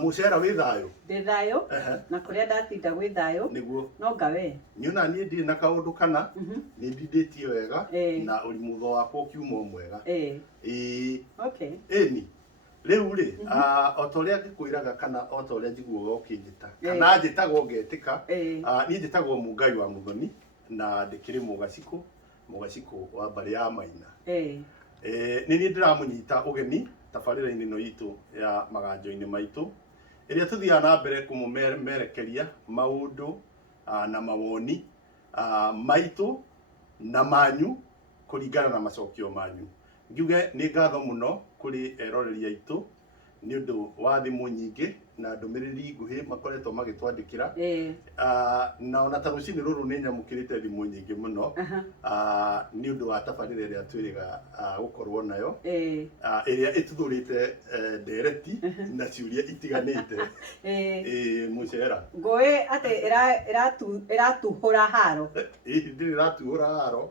Mucera wi thayo. Ndi thayo. Na kuria ndatinda wi thayo. Niguo. No ngawe. Niona ni ndi na kaundu kana ni ndindĩtie wega na ũrimutho wakwa ũkiuma mwega. Okay. Eni. Rĩu rĩ, o ta ũrĩa ngĩkwĩraga kana o ta ũrĩa njiguaga ũkĩnjĩta kana njĩtagwo ngetĩka, niĩ njĩtagwo Mungai wa Muthoni na ndĩkĩrĩ mũgacikũ wa mbarĩ ya Maina. Nĩ niĩ ndĩramũnyita ũgeni tabarĩra-inĩ ĩno itũ ya maganjo-inĩ maitũ ĩrĩa tũthiaga na mbere kũmũmerekeria maũndũ na mawoni maitũ na manyu kũringana na macokio manyu. Ngiuge nĩ ngatho mũno kũrĩ eroreri aitũ nĩ ũndũ wa thimũ nyingĩ na ndũmĩrĩri nguhĩ makoretwo magĩtwandĩkĩra, na ona ta rũcinĩ rũrũ nĩ nyamũkĩrĩte thimũ nyingĩ mũno nĩ ũndũ wa tabarĩra ĩrĩa twĩrĩga gũkorwo nayo ĩrĩa ĩtuthũrĩte ndereti na ciũria itiganĩte. Mucera ngũĩ atĩ ĩratuhũra haro. Ndĩrĩ ĩratuhũra haro,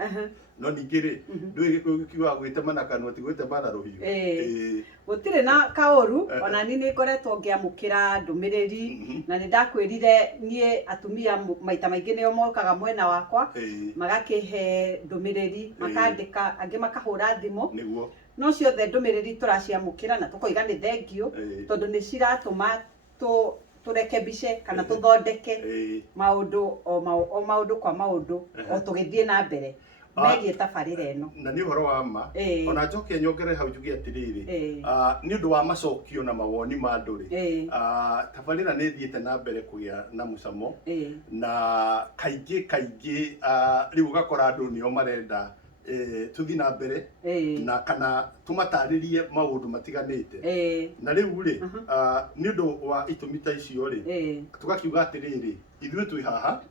no ningĩ rĩ ndũĩ Gĩkũyũ gĩkiuga gwĩtema na kanua ti gwĩtema na rũhiũ. Gũtirĩ na kaũru, ona niĩ nĩ ngoretwo ngĩamũkĩra ndũmĩrĩri na nĩ ndakwĩrire niĩ atumia maita maingĩ nĩo mokaga mwena wakwa magakĩhe ndũmĩrĩri, makandĩka, angĩ makahũra thimũ. Nĩguo. No ciothe ndũmĩrĩri tũraciamũkĩra na tũkoiga nĩ thengio tondũ nĩ ciratũma tũrekebishe kana tũthondeke maũndũ o maũndũ kwa maũndũ o tũgĩthiĩ na mbere megiĩ tabarĩra ĩno. Na nĩ ũhoro wa ma, ona njoke nyongere hau njuge atĩrĩrĩ, nĩ ũndũ wa macokio na mawoni ma andũ rĩ, tabarĩra nĩ ĩthiĩte na mbere kũgĩa na mũcamo na kaingĩ rĩu ũgakora andũ nĩo marenda tuthi na mbere na kana tumatarĩrie maũndũ matiganĩte. Na rĩu rĩ nĩ ũndũ wa itũmi ta icio rĩ tugakiuga atĩrĩrĩ ithuĩ twĩ haha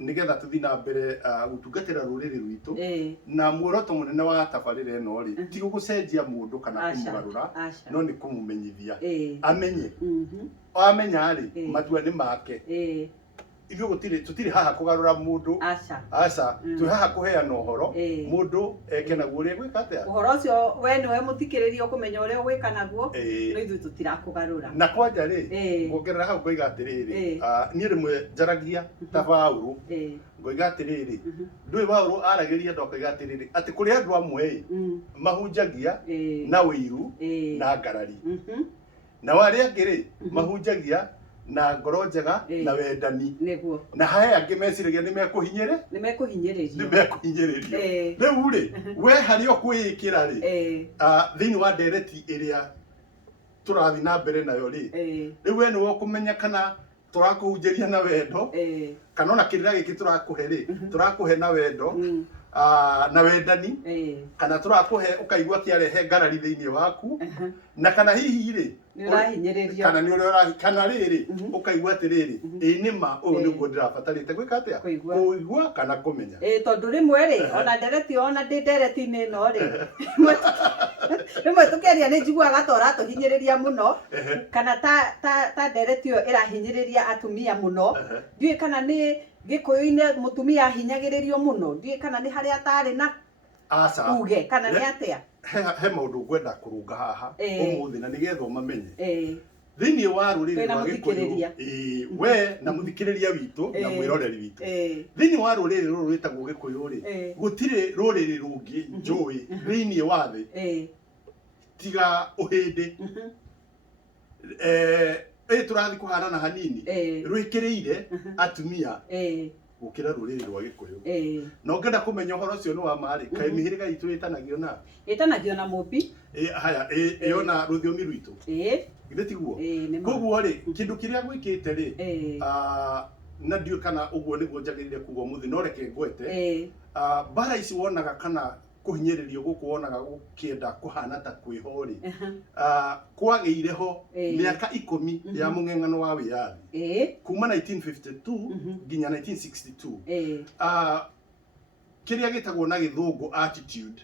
nĩgetha tuthi na mbere gũtungatĩra rũrĩrĩ rwitũ, na muoroto mũnene wa tabarĩra ĩno rĩ ti gũcenjia mũndũ kana kũmũgarũra, no nĩ kũmũmenyithia amenye, amenya rĩ matua nĩ make. Ithuĩ tũtirĩ haha kũgarũra mũndũ, aca twĩ haha kũheana ũhoro mũndũ eke naguo ũrĩa gwĩka atĩa. Ũhoro ũcio we nĩwe mũthikĩrĩria ũkũmenya ũrĩa ũgwĩka naguo, no ithuĩ tũtirakũgarũra. Na kwanja rĩ ngongerera hau ngoiga atĩrĩrĩ, niĩ rĩmwe njaragia ta Paũlũ, ngoiga atĩrĩrĩ ndũĩ Paũlũ aragĩria ndokaga atĩrĩrĩ atĩ kũrĩ andũ amwe mahunjagia na ũiru na ngarari, na arĩa angĩ rĩ mahunjagia na ngoro njega na wendani, na haya angĩ meciragia nĩ mekũhinyĩrĩria. Rĩu rĩ we harĩ o kwĩĩkĩra rĩ thĩinĩ wa ndereti ĩrĩa tũrathi na mbere nayo rĩ, rĩu we nĩwe ũkũmenya kana tũrakũhunjĩria na wendo kana ona kĩrĩra gĩkĩ tũrakũhe rĩ tũrakũhe na wendo na wendani kana tũrakũhe ũkaigua kĩarehe ngarari thĩinĩ waku, na kana hihi rĩ kana nĩ ũrĩa kana rĩrĩ ũkaigua atĩrĩrĩ nĩ ma ũyũ nĩguo ndĩrabatarĩte gwĩka atĩa, kũigua kana kũmenya. Tondũ rĩmwe rĩ ona ndereti ona ndĩ ndereti-inĩ ĩno rĩ rĩmwe tũkĩaria nĩ njiguaga ta ũratũhinyĩrĩria mũno kana ta ndereti ĩyo ĩrahinyĩrĩria atumia mũno. Ndiũĩ kana nĩ Gĩkũyũ-inĩ mũtumia ahinyagĩrĩrio mũno, ndiũĩ kana nĩ harĩa atarĩ na uge kana nĩ atĩa. He maũndũ ngwenda kũrũnga haha ũmũthĩ na nĩgetha ũmamenye thĩinĩ wa rũrĩrĩ rwa Gĩkũyũ we na mũthikĩrĩria witũ na mwĩroreri witũ, thĩinĩ wa rũrĩrĩ rũrũ rwĩtagwo Gĩkũyũ rĩ gũtirĩ rũrĩrĩ rũngĩ njũĩ thĩinĩ wa thĩ tiga ũhĩndĩ tũrathi kũhanana hanini rwĩkĩrĩire atumia gũkĩra rũrĩrĩ rwa Gĩkũyũ. No ngenda kũmenya ũhoro ũcio nĩ wa marĩ kaĩ mĩhĩrĩga itũ ĩtanagio na mũmbi haya yona rũthiomi rwitũ githĩ tiguo. Koguo rĩ kĩndũ kĩrĩa gwĩkĩte rĩ na ndiũ kana ũguo nĩguo njagĩrĩire kuga mũthĩ no reke ngwete mbara ici wonaga kana kũhinyĩrĩrio gũkũ wonaga gũkĩenda kũhana ta kwĩho rĩ kwagĩire ho mĩaka 10 ya mũng'eng'ano wa wĩyathi kuma 1952 nginya 1962. Kĩrĩa gĩtagwo na gĩthũngũ attitude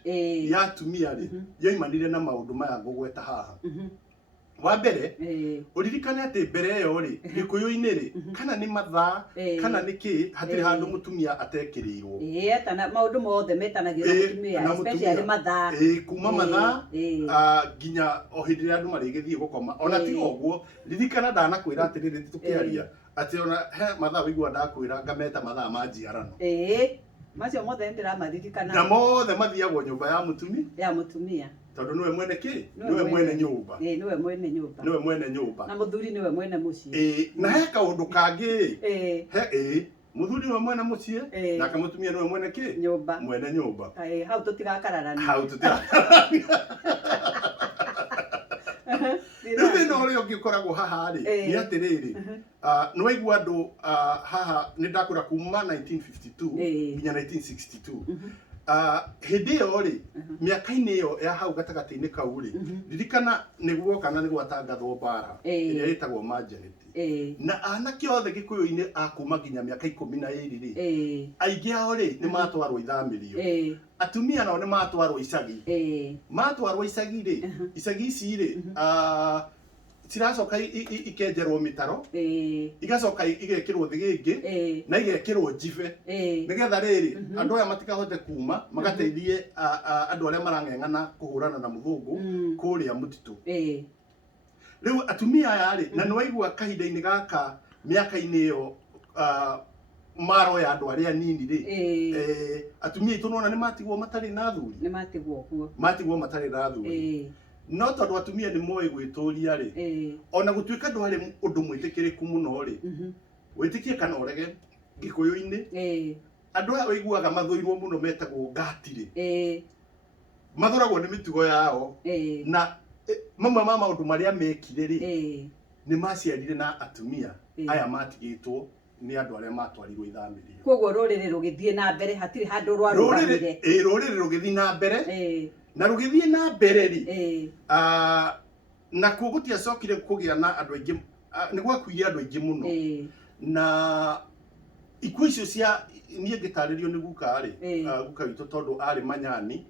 ya atumia rĩ yoimanire na maũndũ maya ngũgweta haha. wa mbere uririkane ati mbere yo ri gikuyuíni ri kana ni mathaa kana ni ki hatiri handu mutumia atekirirwo tana maundu mothe metanagio na mutumia especially mathaa kuma mathaa nginya o hindi ria andu marigithie gukoma ona ti ogwo ririkana ndanakwira ati riri tukiaria ati ona he mathaa wigua ndakwira ngameta mathaa ma njiarano macio mothe ndiramarikana na mothe mathiagwo nyumba ya mutumia tondu niwe mwene ki niwe mwene nyumba niwe mwene nyumba niwe mwene nyumba na muthuri niwe mwene mucii na he kaundu kangi muthuri niwe mwene mucii na kamutumia niwe mwene ki nyumba mwene nyumba hau tutigakararania Rithi no ri ungikoragwo haha ri ni atiriri no waigua andu haha ni ndakura kuma 1952 nginya 1962 hindi yo ri miaka-ini iyo ya hau gatagati-ini kau ri ririkana niguo kana niguo atangathwo mbara iria itagwo marginity na anake othe gikuyuíni akuma nginya miaka 12 ri aingi ao ri ni matwarwo ithamirio atumia nao ni matwarwo icagi matwarwo icagi ri icagi ici ri ciracoka ikenjerwo mitaro igacoka igekirwo thigingi na igekirwo njibe nigetha riri andu aya matikahote kuma magateithie andu aria marang'eng'ana kuhurana na muthungu kuria mutitu riu atumia aya ri na nwaigua kahinda-ini gaka miaka-ini iyo maroya andu aria nini ri atumia itu nona ni matigwo matari na thuri ni matigwo matari na thuri no tondu atumia ni moe gwituria ri ona gutuika ndwari undu mwitikiriku muno ri witikie kana urege gikuyuíni andu aya waiguaga mathuirwo muno metagwo ngati ri mathuragwo ni mitugo yao na mamwe ma maundu maria mekire ri ni maciarire na atumia aya matigitwo ni andu aria matwarirwo ithamirio koguo ruriri rugithie na mbere hatiri handu rwarugamire ruriri rugithie na mbere na rugithie na mbere ri na kuo gutiacokire kugia na andu aingi ni gwakuire andu aingi muno na ikuo icio cia nie ngitaririo ni guka ri guka witu tondu ari manyani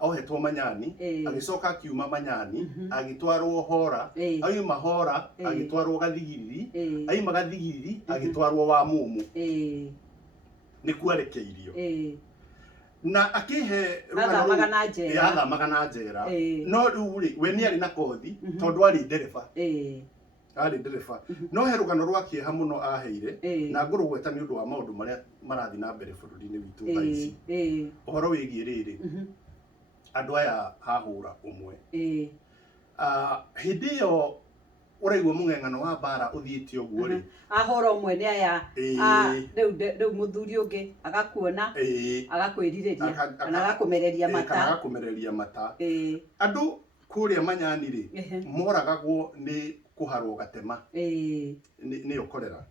ohetwo manyani agicoka akiuma manyani agitwarwo hora ayuma hora agitwarwo gathigiriri ayuma gathigiriri agitwarwo wa mumu ni kuarekeirio na akihe athamaga na njera no riu ri we ni ari na kothi tondu ari ndereba no he rugano rwa kieha muno aheire na ngurugweta ni undu wa maundu maria marathi na mbere bururi-ini witu thaa ici uhoro wigie riri andu aya hahura umwe hindi iyo uraigua mung'eng'ano wa mbara uthiite uguo ri ahora umwe ni aya riu muthuri ungi agakuona agakwiririria kana agakumereria mata andu kuria manyani ri moragagwo ni kuharwo gatema ni ukorera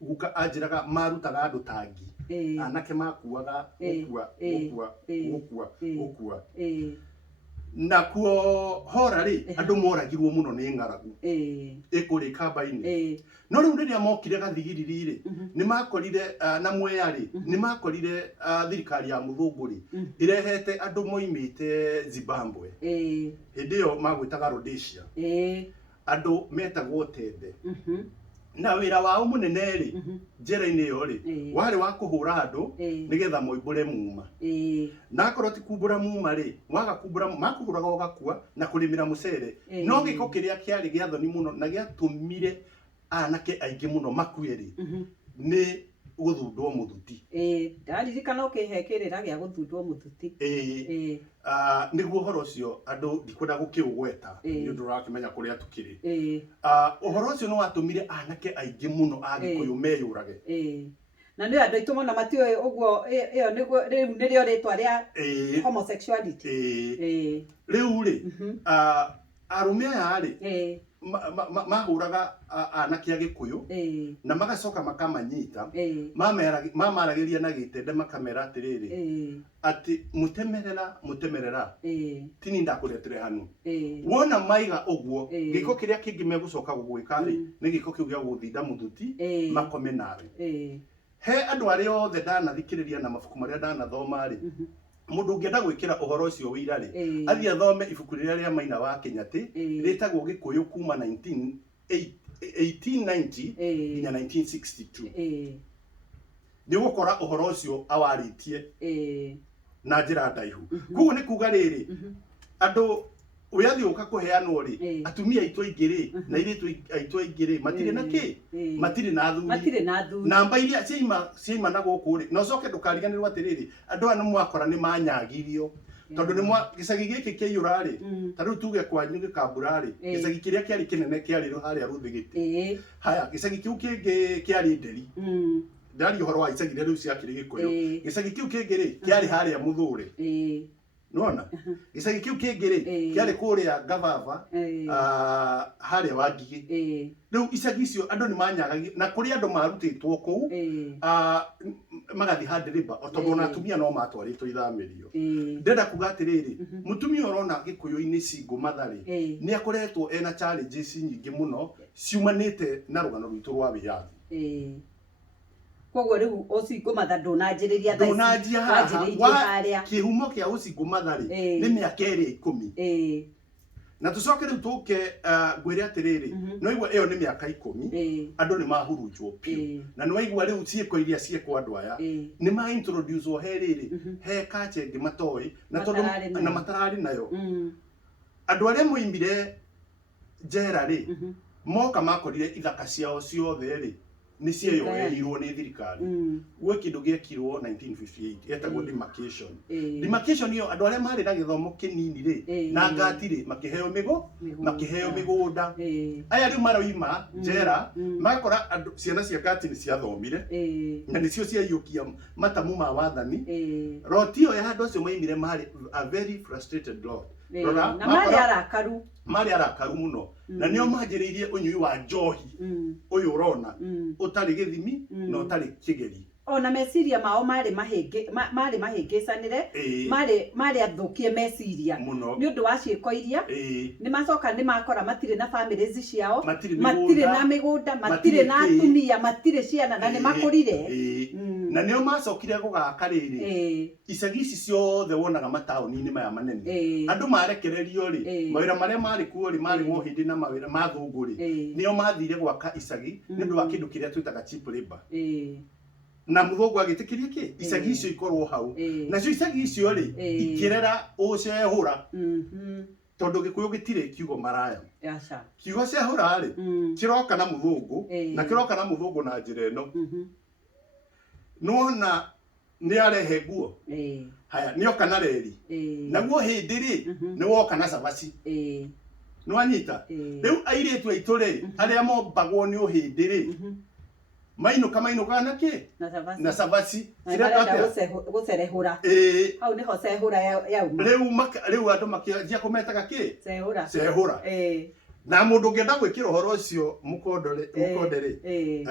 guka anjiraga marutaga andu tangi anake makuaga gukua na kuo hora ri andu moragirwo muno ni ng'aragu ikuri kamba-ini no riu riria mokire gathigiriri ri ni makorire na mwea ri ni makorire thirikari ya muthungu ri irehete andu moimite Zimbabwe hindi iyo magwitaga Rhodesia andu metagwo tende na wira wao munene ri njera-ini iyo ri wari wa kuhura andu nigetha moimbure muma na akorwo ti kumbura muma ri waga kumbura makuhuraga ugakua na kurimira mucere no giko kiria kiari gia thoni muno na giatumire anake aingi muno makue ri ni guthundwo muthuti ndaririkana ukihekirira gia guthundwo muthuti niguo horo ucio andu ndikwenda gukiugweta ni undu urakimenya kuria tukiri uhoro ucio no watumire anake aingi muno Agikuyu meyurage na ni andu aitu muno matiwe uguo iyo niguo riu nirio ritwa ria homosexuality riu ri Arume aya ri mahuraga anake Agikuyu na magacoka makamanyita mamaragiria na gitende makamera atiriri ati mutemerera tini ndakuretire hanu wona maiga uguo giko kiria kingi megucoka gugwika ri ni giko kiu gia guthinda muthuti makome nawe he andu aria othe ndanathikiriria na mabuku maria ndanathoma ri mundu ungienda gwikira uhoro ucio wira ri athie athome ibuku riria ria Maina wa Kenyati ritagwo Gikuyu kuma 1890 nginya 1962 ni gukora uhoro ucio awaritie na njira ndaihu kuguo ni kuga riri andu uyathi uka kuheanwo ri atumia aitu aingi ri na iritu aitu aingi ri matire na ki matire na thuri namba iria ciima na guku ri no coke ndukariganirwo atiriri andu anu mwakora ni manyagirio tondu ni mwa gicagi giki kiiyura ri tariu tuge kwanyu gikambura ri gicagi kiria kiari kinene kiari ru haria ruthigiti haya gicagi kiu kingi kiari nderi ndari uhoro wa icagi riu ciakiri Gikuyu gicagi kiu kingi ri kiari haria Muthuri nona gicagi kiu kingi ri kiari kuria Gavava haria Wangigi riu icagi icio andu ni manyagagia na kuri andu marutitwo kuu magathi handiriba otondu na atumia no matwaritwo ithamirio ndenda kuga atiriri mutumia urona Gikuyu-ini single mother ri ni akoretwo ena challenges nyingi muno ciumanite na rugano rwitu rwa wiyathi koguo riu usingle mother ndunanjiriria ndunanjia haria kihumo kia usingle mother ri ni miaka iri 10 na tucoke riu tuke ngwire atiriri no igwa iyo ni miaka 10 andu ni mahurunjwo piu na no igwa riu ciiko iria cieko andu aya ni ma introduce o heriri he kache ngi matoi na tondu na matarari nayo andu aria muimbire njera ri moka makorire ithaka ciao ciothe ri ni cieyoeirwo ni thirikari gwe kindu giekirwo 1958 etagwo demarcation iyo andu aria mari na githomo kinini ri na ngati ri makiheo migunda aya riu maroima njera magakora andu ciana cia ngati ni ciathomire na nicio ciaiyukia matamu ma wathani rotio ya andu acio maimire mari a very frustrated lot na mari arakaru muno na nio manjiriirie unyui wa njohi uyu urona utari githimi na utari kigeri ona meciria mao mari mahingicanire mari athukie meciria ni undu wa ciiko iria ni macoka ni makora matire na families ciao matire na migunda matire na atumia matire ciana na ni makurire na nio macokire gugaka riri icagi ici ciothe wonaga matauni-ini maya manene andu marekererio ri mawira maria mari kuo ri mari mohindi na mawira ma thungu ri nio mathire gwaka icagi ni undu wa kindu kiria twitaga cheap labor na muthungu agitikiria ki icagi icio ikorwo hau nacio icagi icio ri ikirera ucehura tondu Gikuyu gitire kiugo maraya kiugo cehura ri kiroka na muthungu na kiroka na muthungu na njira ino nona ni arehe guo haya nioka na reri naguo hindi ri ni woka na cabaci nwanyita riu airitu aitu ri aria mombagwo ni uhindi ri mainuka na ki na cabaci gucerehura hau niho cehura yauma riu andu makianjia kumetaga ki cehura na mundu ngienda gwikira uhoro ucio mukondere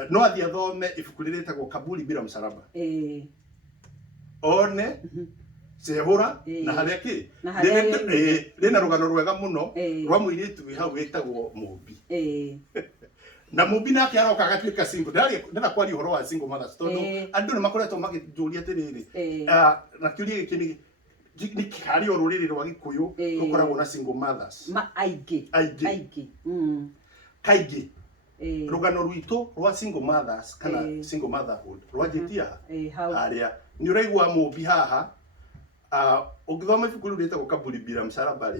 no athie athome ibuku riritagwo Kaburi bila msalaba one cehura na haria ki rina rugano rwega muno rwa muiritu wi hau witagwo Mumbi na Mumbi nake aroka agatuika single ndana kwari uhoro wa single mothers tondu andu ni makoretwo magijuria atiriri na kiuria giki ni kari oruriri rwa Gikuyu rukoragwo na single mothers aigi kaigi rugano rwitu rwa single mothers kana single motherhood rwajitia haria ni uraigwa Mumbi haha ugithoma ibuku riu ritagwo Kaburi bila msalaba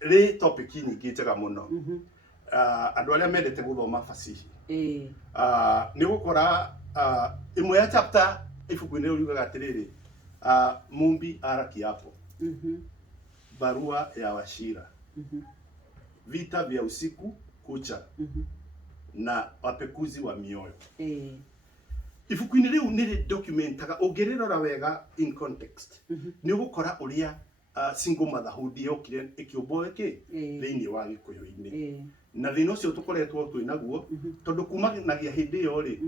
ri topic nyingi njega muno andu aria mendete guthoma fasihi ni gukora imwe ya chapter ibuku-ini riu riugaga atiriri Mumbi ara kiapo barua ya Washira vita vya usiku kucha na wapekuzi wa mioyo ibuku-ini riu ni documentaga ungirirora wega in context ni gukora uria single motherhood yokire ikiumbo ki thiini wa Gikuyu-ini na thina ucio tukoretwo twinaguo tondu kumanagia hindi iyo ri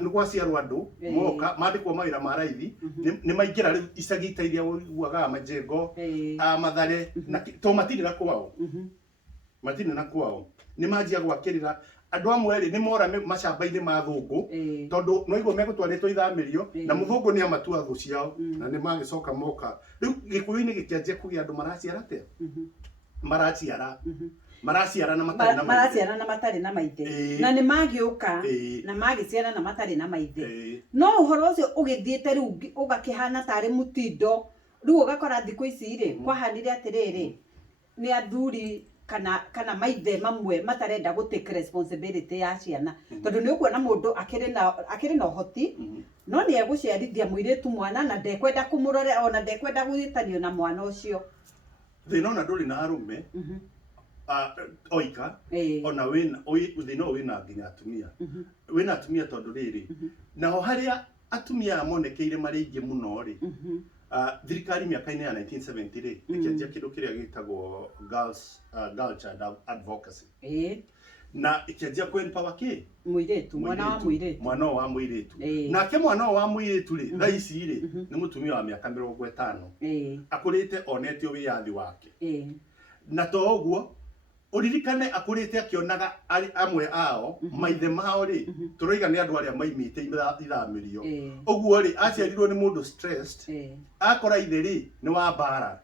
ni gwaciarwo andu moka mandikwo mawira ma raithi ni maingira riu icagi itairia ugaga majengo mathare na to matire na kwao ni manjia gwakirira andu amwe ri ni mora macamba-ini ma thungu tondu no igwo megutwaritwo ithamirio na muthungu ni amatua thu ciao na ni magicoka moka riu gikuyu-ini gikianjia kugia andu maraciara atia maraciara na matari na maithe na ni magiuka na magiciara na matari na maithe no uhoro ucio ugithiete riu ugakihana tari mutindo riu ugakora thiku ici ri kwahanire atiriri ni athuri kana maithe mamwe matarenda go take responsibility ya ciana tondu ni ukuona mundu akiri na uhoti no ni eguciarithia muiritu mwana na ndekwenda kumurore ona ndekwenda guitanio na mwana ucio thina ona nduri na arume oika ona wina thina wina nginya atumia wina atumia tondu riri naho haria atumia monekeire mari ingi muno ri thirikari miaka-ini ya 1970 ri ikianjia kindu kiria gitagwo girl child advocacy na ikianjia kuempower ki muiritu mwana wa muiritu nake mwana wa muiritu ri thaa ici ri ni mutumia wa miaka 50 akurite onetio wiyathi wake na to uguo uririkane akurite akionaga amwe ao maithe mao ri turoiga ni andu aria maimite ithamirio uguo ri aciarirwo ni mundu stressed akora ithe ri ni wa bara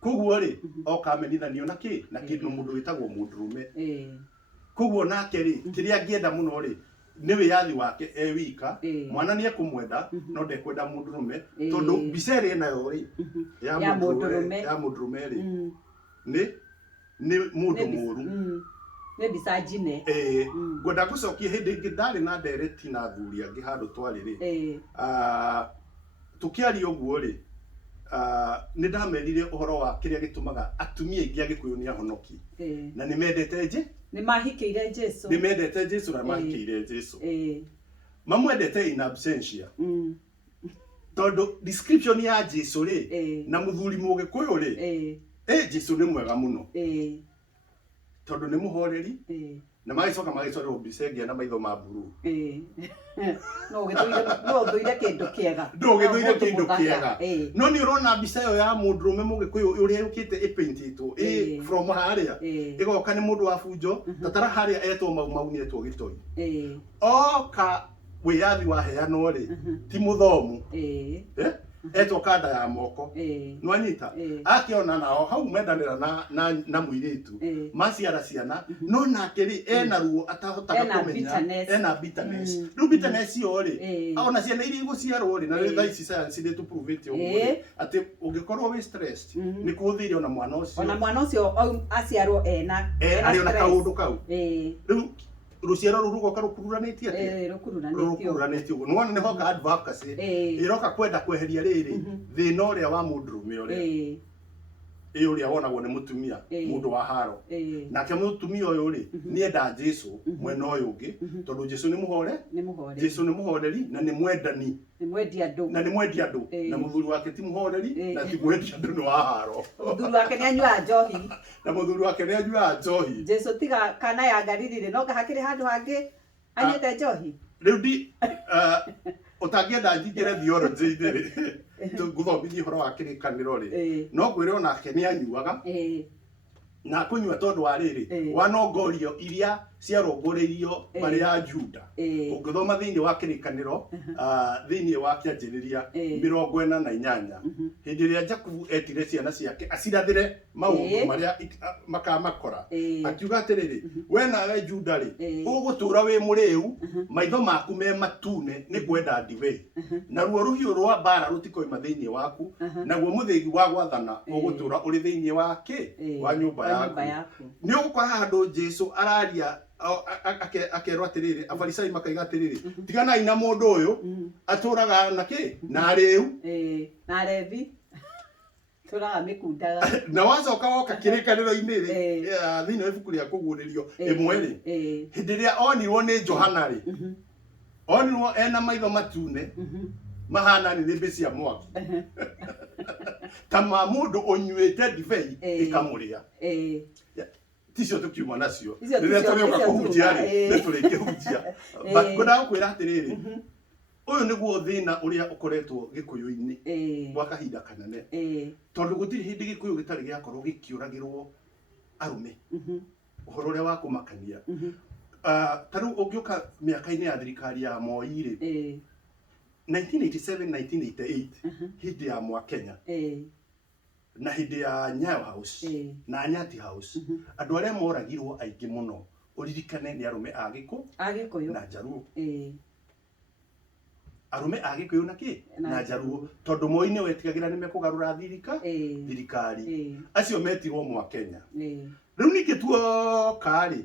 kuguo ri okamenithanio na kindu mundu witagwo mundurume kuguo nake ri kiria angienda muno ri ni wiyathi wake wika mwana ni ekumwenda no ndekwenda mundurume tondu biceri nayo ri ya mundurume ri ni mundu muru ne bisajine gwenda gucokia hindi ingi ndari na ndereti na thuri angi handu twari ri tukiaria uguo ri ni ndamerire uhoro wa kiria gitumaga atumia ingi Agikuyu ni ahonoki na ni mendete ni mahikiire Jesu na mahikiire Jesu mamwendete in absentia tondu description ya Jesu ri na muthuri Mugikuyu ri Jesu ni mwega muno tondu ni muhoreri na magicoka bicengia na maitho ma buru no thuire kindu kiega no ni urona mbica iyo ya mundurume Mugikuyu uria yukite ipaintitwo from haria igoka ni mundu wa bunjo tatara haria etwo mau ni etwo gitoi oka wiyathi wa heano ri ti muthomu etwo kanda ya moko no anyita akiona nao hau mendanira na muiritu maciara ciana no nake ri ena ruo atahotaga kumenya ena bitterness ru bitterness yo ri ona ciana iri guciarwo ri na thaa ici science ni to prove it ati ungikorwo wi stressed ni kuthire ona mwana ucio aciarwo ari ona kaundu kau riu ruciaro rugoka rukururanitie ati rukururanitie nwana ni hoka advocacy iroka kwenda kweheria riri thina uria wa mundurume uria uria wonagwo ni mutumia mundu wa haro nake mutumia uyu ri ni enda Jesu mwena uyu ungi tondu Jesu ni muhore Jesu ni muhoreri na ni mwendani ni mwendi andu na muthuri wake ti muhoreri na ti mwendi andu ni wa haro muthuri wake ni anyua njohi na muthuri wake ni anyua njohi Jesu tiga kana ya Galili ri no hakiri handu hangi anyete njohi riu di utangienda njingire theology ri guthomithia horo wa kirikaniro ri no gwire onake ni anyuaga na kunywa tondu wa riri wanongorio iria ciarongoririo bari ya Juda ungithoma thiini wa kirikaniro thiini wa kianjiriria 48 hindi iria Jakubu etire ciana ciake acirathire maundu maria makamakora akiuga atiriri we nawe Juda ri ugutura wi muriu maitho maku me matune ni kwenda ndive na ruo ruhiu rwa bara rutikoima thiini waku naguo muthigi wa gwathana ugutura uri thiini wake wa nyumba yaku ni ugukora handu Jesu araria akerwa atiriri afarisai makaiga atiriri tiganai na mundu uyu aturaga na riu na levi turaga mikundaga na wacoka woka kirikaniro-ini ri thiini wa ibuku ria kuguririo imwe ri hindi ria onirwo ni Johana ri onirwo ena maitho matune mahana ni thimbi cia mwaki kama mundu unyuite ndibei ikamuria ticio tukiuma nacio riria turioka kuhunjia ri ni turikihunjia ngwenda gukwira atiriri uyu niguo thina uria ukoretwo Gikuyu-ini gwa kahinda kanene tondu gutiri hindi Gikuyu gitari giakorwo gikiuragirwo arume uhoro uria wa kumakania taru ogioka miaka-ini ya thirikari ya Moi ri 1987 1988 hindi ya mwa Kenya na hindi ya Nyayo House na Nyati House andu aria moragirwo aingi muno uririkane ni Arume Agikuyu na Jaruo Arume Agikuyu na ki na Jaruo tondu Moi ni wetigagira ni mekugarura thirikari acio metirwo mwa Kenya riu ningi tuoka ri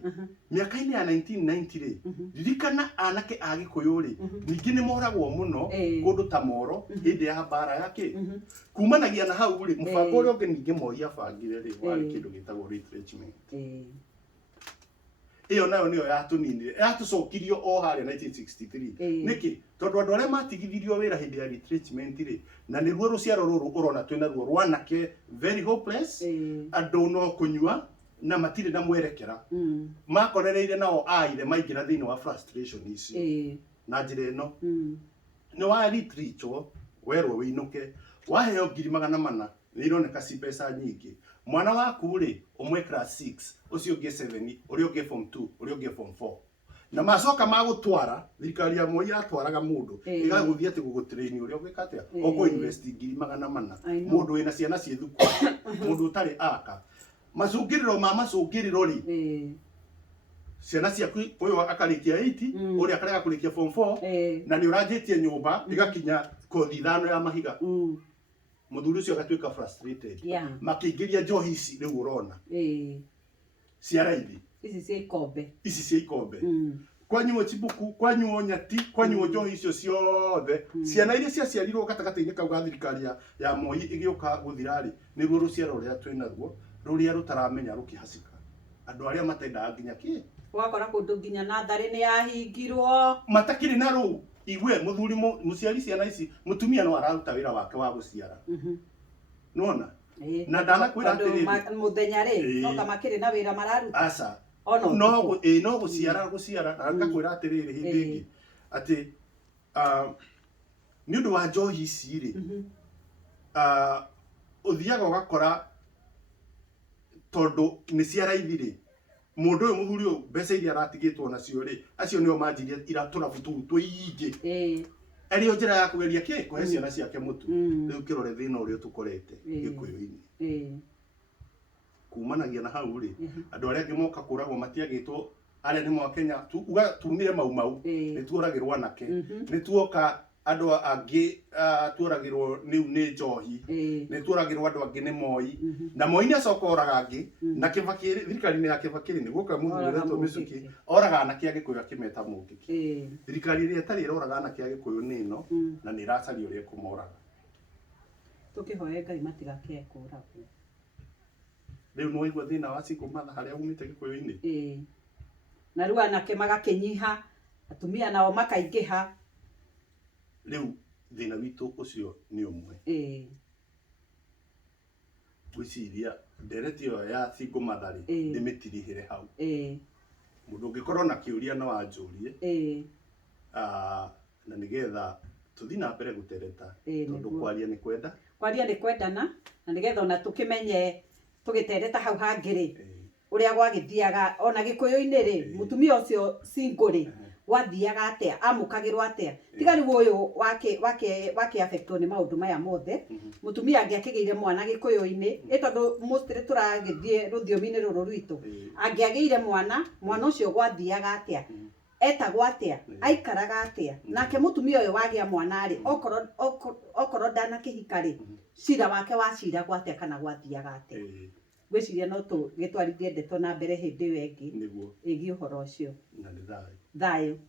miaka-ini ya 1990 ri ririkana anake Agikuyu ri ningi ni moragwo muno kundu ta Moro hindi ya bara yake kumanagia na hau ri mubango uria ungi ningi Moi abangire ri wari kindu gitagwo retrenchment iyo nayo niyo yatuninire yatucokirio o haria 1963 niki tondu andu aria matigithirio wira hindi ya retrenchment ri na niruo ruciaro ruru urona twina ruo rwanake very hopeless andu no kunyua na matire na mwerekera makorereire nao aire maingira thiini wa frustration ici na njira ino ni wa retreatwo werwo winuke waheo 400 ni ironeka si pesa nyingi mwana waku ri umwe class 6 ucio ungi 7 uri ungi form 2 uri ungi form 4 na macoka magutwara thirikari ya Moi atwaraga mundu igaguthia ati gugutrain uri ugika atia uko invest 400 mundu wina ciana cie thukuru mundu utari aka macungiriro ma macungiriro ri ciana ciaku uyu akarikia 8 uri akarega kurikia form 4 na ni uranjitie nyumba igakinya kothi 5 ya mahiga muthuri ucio agatuika frustrated makiingiria njohi ici riu urona cia raithi ici cia ikombe kwanyuo chibuku kwanyuo nyati kwanyuo njohi icio ciothe ciana iria ciaciarirwo gatagati-ini kau ga thirikari ya Moi igioka guthirari niruo ruciaro ruria twina ruo ruria rutaramenya rukihacika andu aria matendaga nginya ki wakora kundu nginya nathari ni yahingirwo matakiri na ru igwe muthuri muciari ciana ici mutumia no araruta wira wake wa guciara nona na ndana kwira atiri muthenya ri no kamakiri na wira mararuta asa no guciara na ngakwira atiri hindi ingi ati ni undu wa njohi ici ri uthiaga ugakora tondu ni cia raithi ri mundu uyu muthuri uyu mbeca iria aratigitwo nacio ri acio nio manjirie iraturabu tuu twingi ario njira ya kugeria ki kuhe ciana ciake mutu riu kirore thina uria tukorete gikuyuini kumanagia na hau ri andu aria angi moka kuragwo matiagitwo aria ni mwa Kenya uga tumire mau ni tuoragirwo anake ni tuoka andu angi tuoragirwo niu ni njohi ni tuoragirwo andu angi ni Moi na Moi ni acoka oraga angi na Kibaki thirikari-ini ya Kibaki ni guka muthuri retwo Micuki oraga anake Agikuyu akimeta mungiki thirikari iria tari oraga anake Agikuyu ni ino na ni iracaria uria kumoraga tukihoya Ngai matigake kuragwo riu no igwa thina wa ciku matha haria umite Gikuyu-ini na riu anake magakinyiha atumia nao makaingiha riu thina witu ucio ni umwe gwiciria ndereti yo ya single mother ni mitirihire hau mundu ungikorwo na kiuria no anjurie na nigetha tuthi na mbere gutereta tondu kwaria ni kwendana na nigetha ona tukimenye tugitereta hau hangiri uria gwagithiaga ona Gikuyu-ini ri mutumia ucio single ri wathiaga atia amukagirwo atia tigari uyu wake affectwo ni maundu maya mothe mutumia angiakigeire mwana Gikuyu-ini tondu mostly turagithie ruthiomi-ini ruru rwitu angiageire mwana ucio gwathiaga atia etagwo atia aikaraga atia nake mutumia uyu wagia mwana ri okoro ndanakihika ri cira wake waciragwo atia kana gwathiaga atia gwiciria no tugitwarithie ndeto na mbere hindi iyo ingi igi uhoro ucio na ni thayu thayu